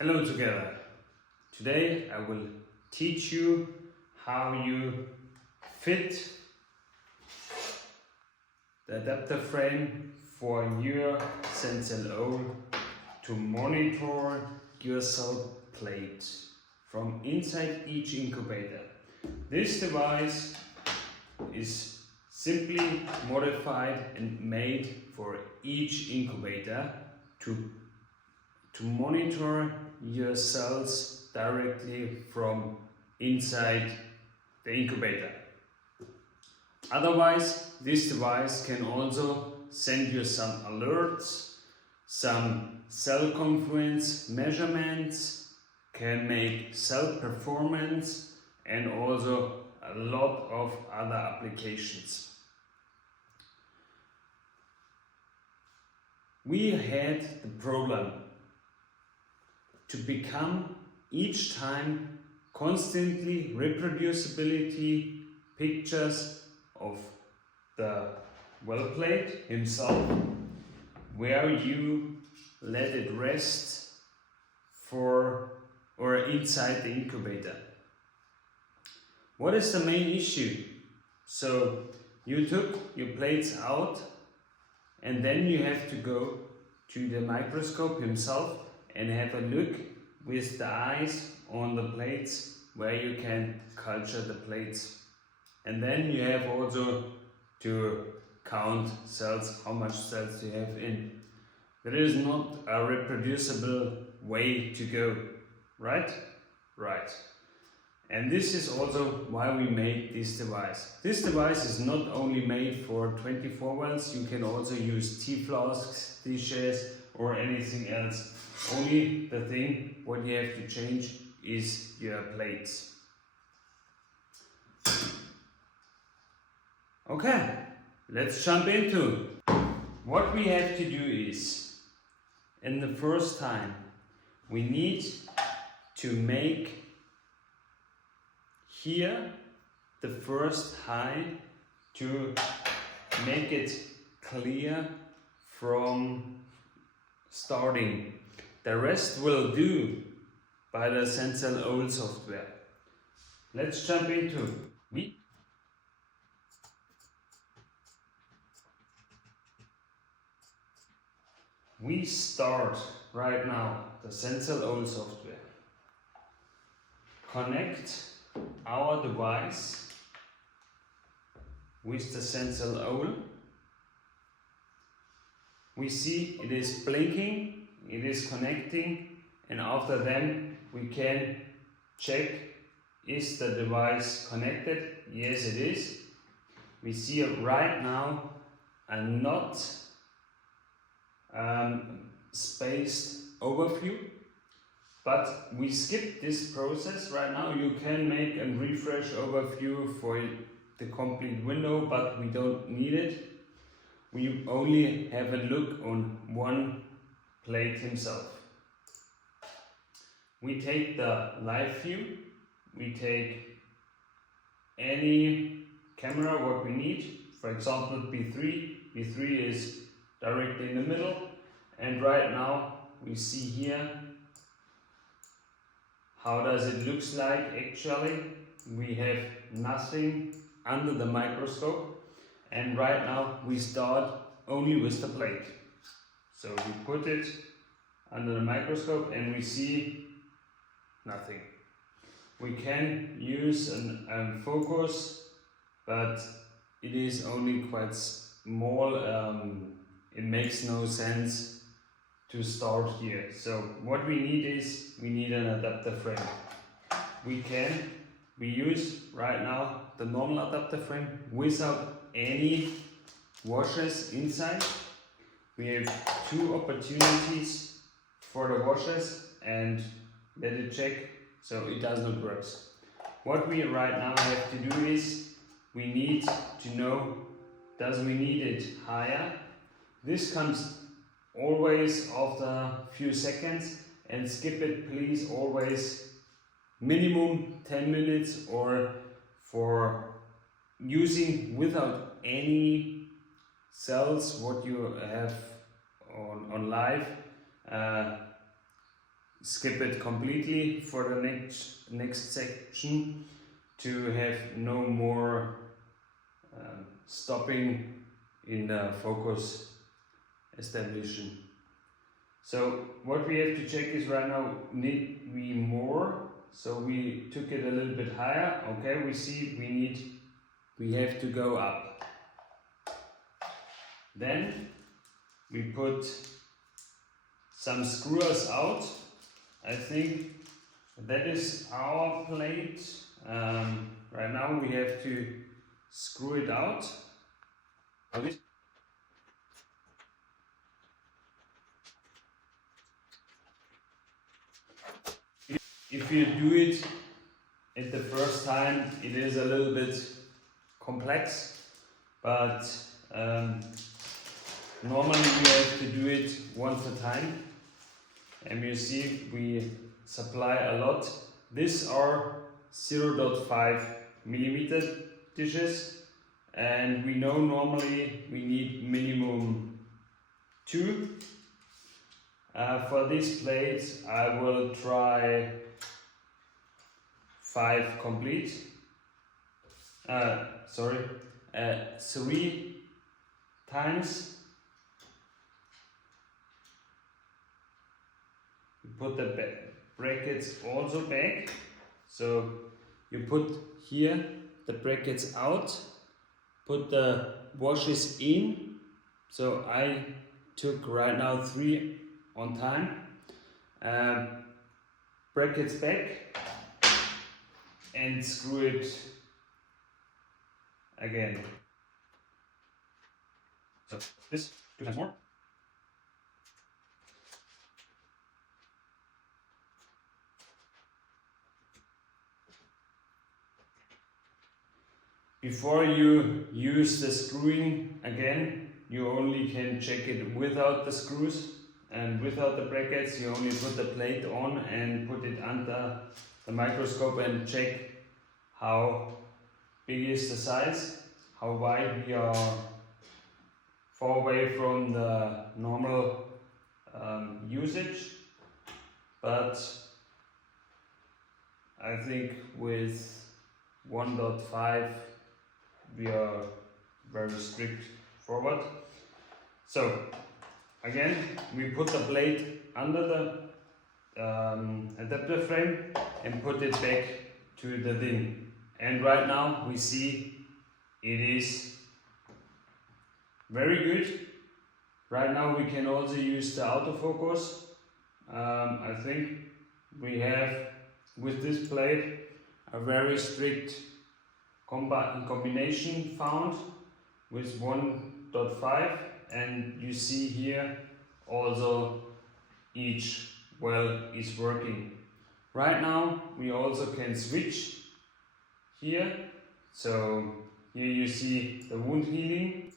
Hello together. Today I will teach you how you fit the adapter frame for your zenCELL to monitor your cell plate from inside each incubator. This device is simply modified and made for each incubator to monitor your cells directly from inside the incubator. Otherwise, this device can also send you some alerts, some cell confluence measurements, can make cell performance, and also a lot of other applications. We had the problem to become each time constantly reproducibility pictures of the well plate himself, where you let it rest for or inside the incubator. What is the main issue? So you took your plates out and then you have to go to the microscope himself and have a look with the eyes on the plates where you can culture the plates. And then you have also to count cells, how much cells you have in. There is not a reproducible way to go, right? Right. And this is also why we made this device. This device is not only made for 24 wells, you can also use tea flasks, dishes or anything else. Only the thing what you have to change is your plates. Okay, let's jump into. What we have to do is, in the first time, we need to make here the first high to make it clear from starting. The rest will do by the zenCELL software. Let's jump into we start right now the zenCELL software. Connect our device with the zenCELL. We see it is blinking, it is connecting, and after then we can check, is the device connected? Yes, it is. We see right now a not spaced overview, but we skip this process right now. You can make a refresh overview for the complete window, but we don't need it. We only have a look on one plate himself. We take the live view, we take any camera what we need, for example B3. B3 is directly in the middle, and right now we see here how does it looks like actually. We have nothing under the microscope, and right now we start only with the plate. So we put it under the microscope and we see nothing. We can use a focus, but it is only quite small. It makes no sense to start here. So what we need is, we need an adapter frame. We use right now the normal adapter frame without any washers inside. We have two opportunities for the washers, and let it check, so it does not work. What we right now have to do is, we need to know, does we need it higher? This comes always after a few seconds, and skip it please always minimum 10 minutes, or for using without any cells what you have on live, skip it completely for the next section to have no more stopping in the focus establishment. So what we have to check is right now, need we more? So we took it a little bit higher. Okay, we see we have to go up. Then we put some screws out. I think that is our plate. Right now we have to screw it out. Okay. If you do it at the first time, it is a little bit complex, but normally you have to do it once a time. And you see we supply a lot. These are 0.5 millimeter dishes, and we know normally we need minimum 2. For this plate I will try 5 complete. 3 times. You put the brackets also back. So you put here the brackets out, put the washes in. So I took right now 3 on time. Brackets back and screw it again. So this 2 times more. Before you use the screwing again, you only can check it without the screws and without the brackets. You only put the plate on and put it under the microscope and check how big is the size, how wide we are far away from the normal usage. But I think with 1.5 we are very strict forward. So again, we put the plate under the adapter frame and put it back to the thing. And right now we see it is very good. Right now we can also use the autofocus. I think we have with this plate a very strict combination found with 1.5, and you see here also each well is working. Right now we also can switch here. So here you see the wound healing.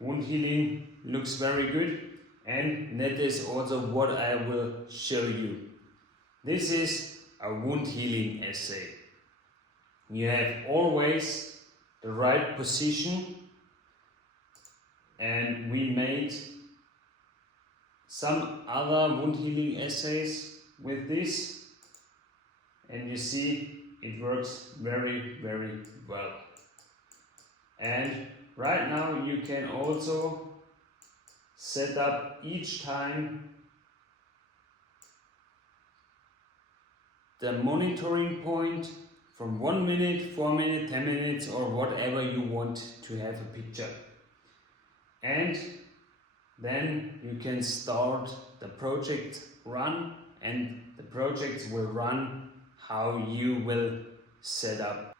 Wound healing looks very good, and that is also what I will show you. This is a wound healing assay. You have always the right position, and we made some other wound healing assays with this, and you see it works very, very well. And right now you can also set up each time the monitoring point from 1 minute, 4 minutes, 10 minutes, or whatever you want to have a picture. And then you can start the project run, and the projects will run how you will set up.